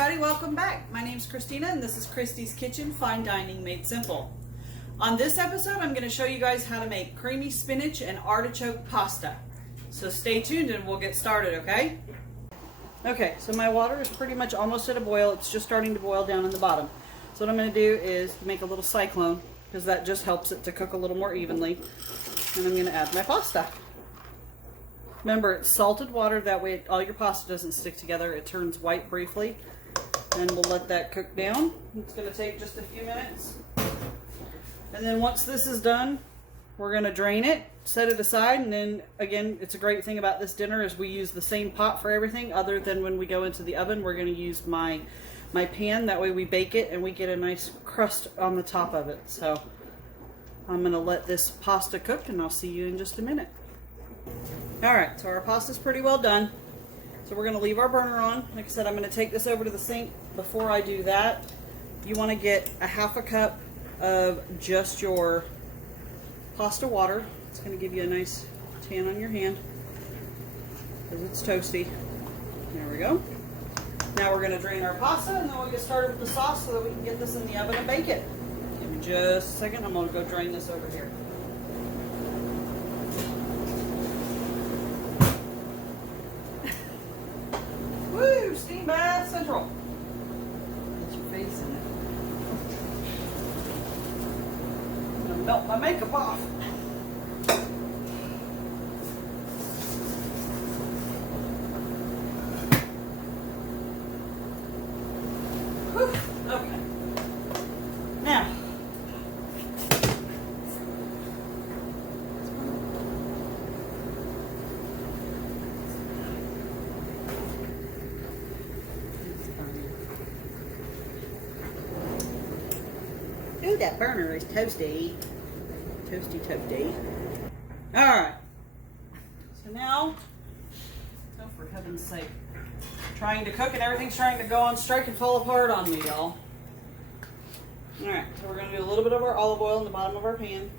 everybody, welcome back. My name's Christina and this is Christie's Kitchen, Fine Dining Made Simple. On this episode, I'm going to show you guys how to make creamy spinach and artichoke pasta. So stay tuned and we'll get started, okay? Okay, so my water is pretty much almost at a boil. It's just starting to boil down in the bottom. So what I'm going to do is make a little cyclone because that just helps it to cook a little more evenly. And I'm going to add my pasta. Remember, it's salted water, that way all your pasta doesn't stick together. It turns white briefly, and we'll let that cook down. It's going to take just a few minutes. And then once this is done, we're going to drain it, set it aside, and then again, it's a great thing about this dinner is we use the same pot for everything other than when we go into the oven. We're going to use my pan, that way we bake it and we get a nice crust on the top of it. So I'm going to let this pasta cook and I'll see you in just a minute. Alright, so our pasta's pretty well done. So we're going to leave our burner on. Like I said, I'm going to take this over to the sink. Before I do that, you want to get a half a cup of just your pasta water. It's going to give you a nice tan on your hand because it's toasty. There we go. Now we're going to drain our pasta and then we'll get started with the sauce so that we can get this in the oven and bake it. Give me just a second. I'm going to go drain this over here. Woo! Steam bath central. Get your face in it. I'm gonna melt my makeup off. Whew. Okay. Now. Ooh, that burner is toasty. Toasty, toasty. Alright. So now, oh, for heaven's sake. Trying to cook and everything's trying to go on strike and fall apart on me, y'all. Alright, so we're going to do a little bit of our olive oil in the bottom of our pan.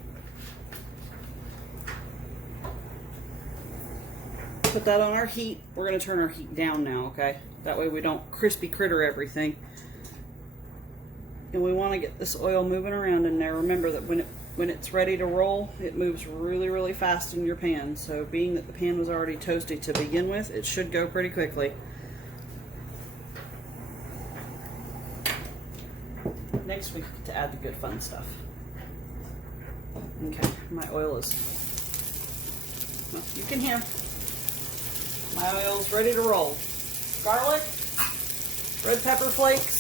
Put that on our heat. We're going to turn our heat down now, okay? That way we don't crispy critter everything. And we want to get this oil moving around in there. Remember that when it's ready to roll, it moves really, really fast in your pan. So being that the pan was already toasty to begin with, it should go pretty quickly. Next we get to add the good fun stuff. Okay, my oil is, well, you can hear. My oil is ready to roll. Garlic, red pepper flakes,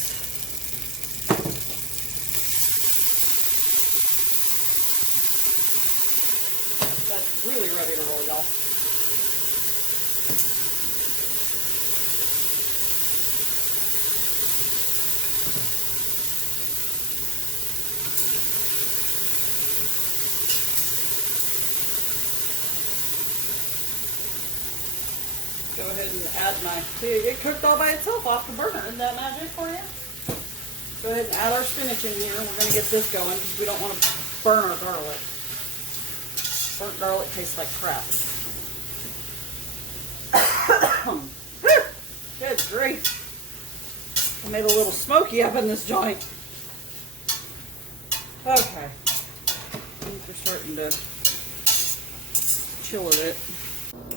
that's really ready to roll, y'all. Go ahead and add my, see, it cooked all by itself off the burner. Isn't that magic for you? Go ahead and add our spinach in here. We're going to get this going because we don't want to burn our garlic. Burnt garlic tastes like crap. Good grief. I made a little smoky up in this joint. Okay. Things are starting to chill a bit.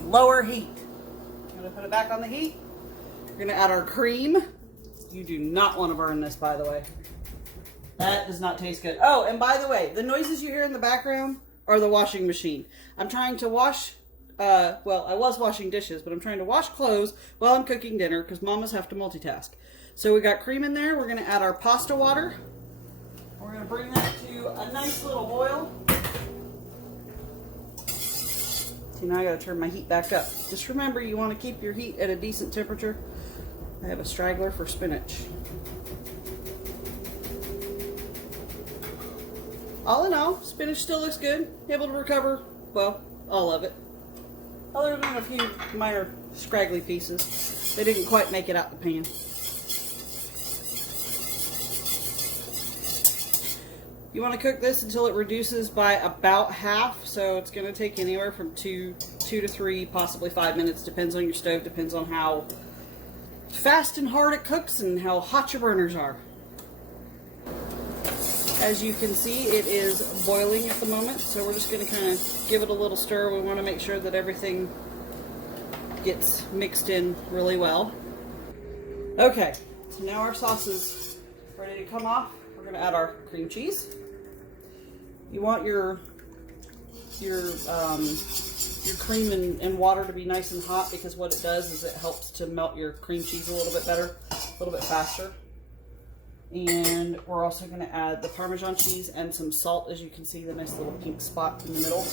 Lower heat. I'm going to put it back on the heat. We're going to add our cream. You do not want to burn this, by the way. That does not taste good. Oh, and by the way, the noises you hear in the background are the washing machine. I'm trying to wash, well, I was washing dishes, but I'm trying to wash clothes while I'm cooking dinner because mamas have to multitask. So we got cream in there. We're going to add our pasta water. We're going to bring that to a nice little boil. See, now I got to turn my heat back up. Just remember, you want to keep your heat at a decent temperature. I have a straggler for spinach. All in all, spinach still looks good. Able to recover, well, all of it. Other than a few minor scraggly pieces. They didn't quite make it out the pan. You want to cook this until it reduces by about half, so it's going to take anywhere from 2 to 3, possibly 5 minutes. Depends on your stove, depends on how fast and hard it cooks and how hot your burners are. As you can see, it is boiling at the moment, so we're just going to kind of give it a little stir. We want to make sure that everything gets mixed in really well. Okay, so now our sauce is ready to come off. We're going to add our cream cheese. You want your cream and water to be nice and hot, because what it does is it helps to melt your cream cheese a little bit better, a little bit faster. And we're also going to add the Parmesan cheese and some salt. As you can see, the nice little pink spot in the middle.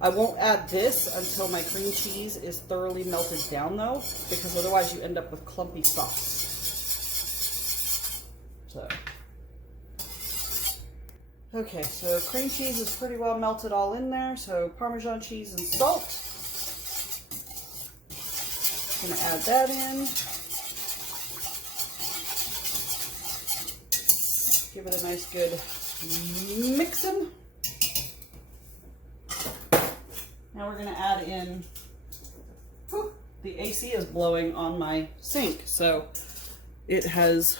I won't add this until my cream cheese is thoroughly melted down though, because otherwise you end up with clumpy sauce. So, okay, so cream cheese is pretty well melted all in there. So Parmesan cheese and salt. I'm going to add that in. Give it a nice good mixin'. Now we're going to add in, whew, the AC is blowing on my sink, so it has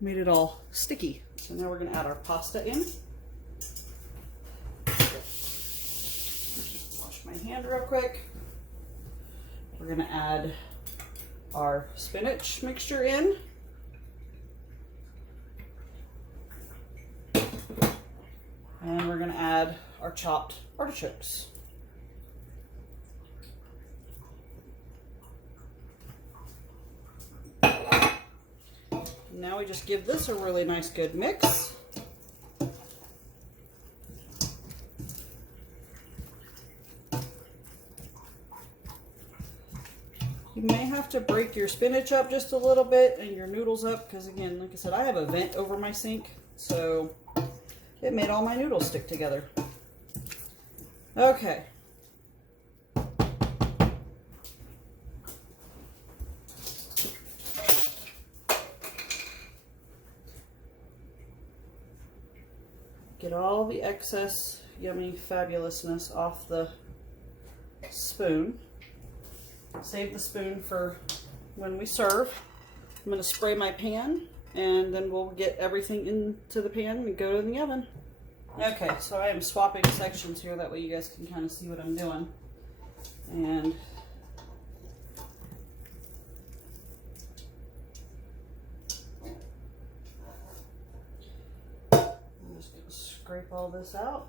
made it all sticky. So now we're going to add our pasta in. Wash my hand real quick. We're going to add our spinach mixture in. And we're going to add our chopped artichokes. Now we just give this a really nice good mix. You may have to break your spinach up just a little bit and your noodles up, because again, like I said, I have a vent over my sink, so it made all my noodles stick together. Okay. Get all the excess yummy fabulousness off the spoon. Save the spoon for when we serve. I'm going to spray my pan, and then we'll get everything into the pan and go in the oven. Okay, so I am swapping sections here, that way you guys can kind of see what I'm doing. And I'm just going to scrape all this out.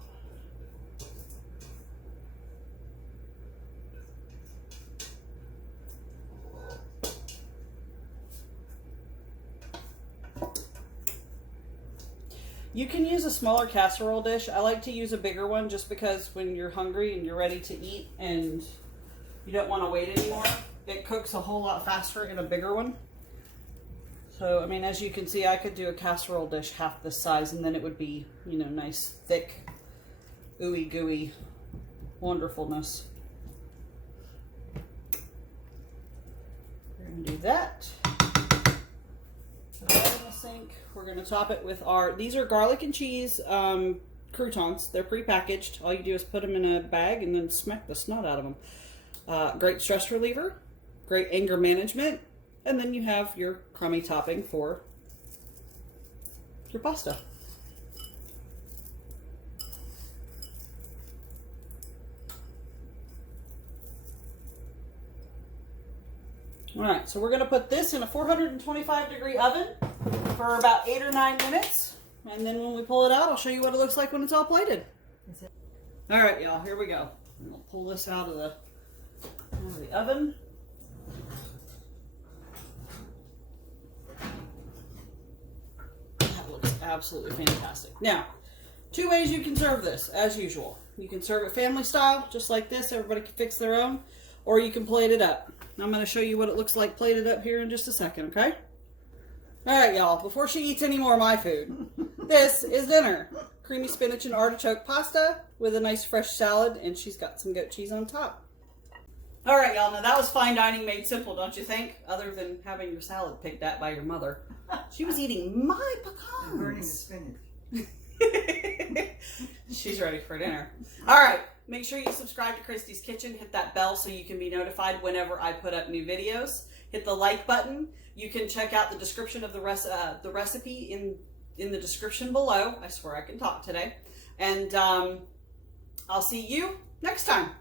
You can use a smaller casserole dish. I like to use a bigger one just because when you're hungry and you're ready to eat and you don't want to wait anymore, it cooks a whole lot faster in a bigger one. So, I mean, as you can see, I could do a casserole dish half this size, and then it would be, you know, nice, thick, ooey gooey wonderfulness. We're going to do that. Put that in the sink. We're going to top it with these are garlic and cheese croutons. They're pre-packaged. All you do is put them in a bag and then smack the snot out of them. Great stress reliever, great anger management, and then you have your crummy topping for your pasta. All right, so we're going to put this in a 425-degree oven for about 8 or 9 minutes. And then when we pull it out, I'll show you what it looks like when it's all plated. All right, y'all, here we go. We'll pull this out of the oven. That looks absolutely fantastic. Now, 2 ways you can serve this, as usual. You can serve it family style, just like this. Everybody can fix their own. Or you can plate it up. I'm going to show you what it looks like plated up here in just a second, okay? All right, y'all, before she eats any more of my food, this is dinner. Creamy spinach and artichoke pasta with a nice fresh salad, and she's got some goat cheese on top. All right, y'all, now that was fine dining made simple, don't you think? Other than having your salad picked at by your mother. She was eating my pecans. I'm burning the spinach. She's ready for dinner. All right. Make sure you subscribe to Christie's Kitchen. Hit that bell so you can be notified whenever I put up new videos. hit the like button. You can check out the description of the recipe in the description below. I swear I can talk today. And I'll see you next time.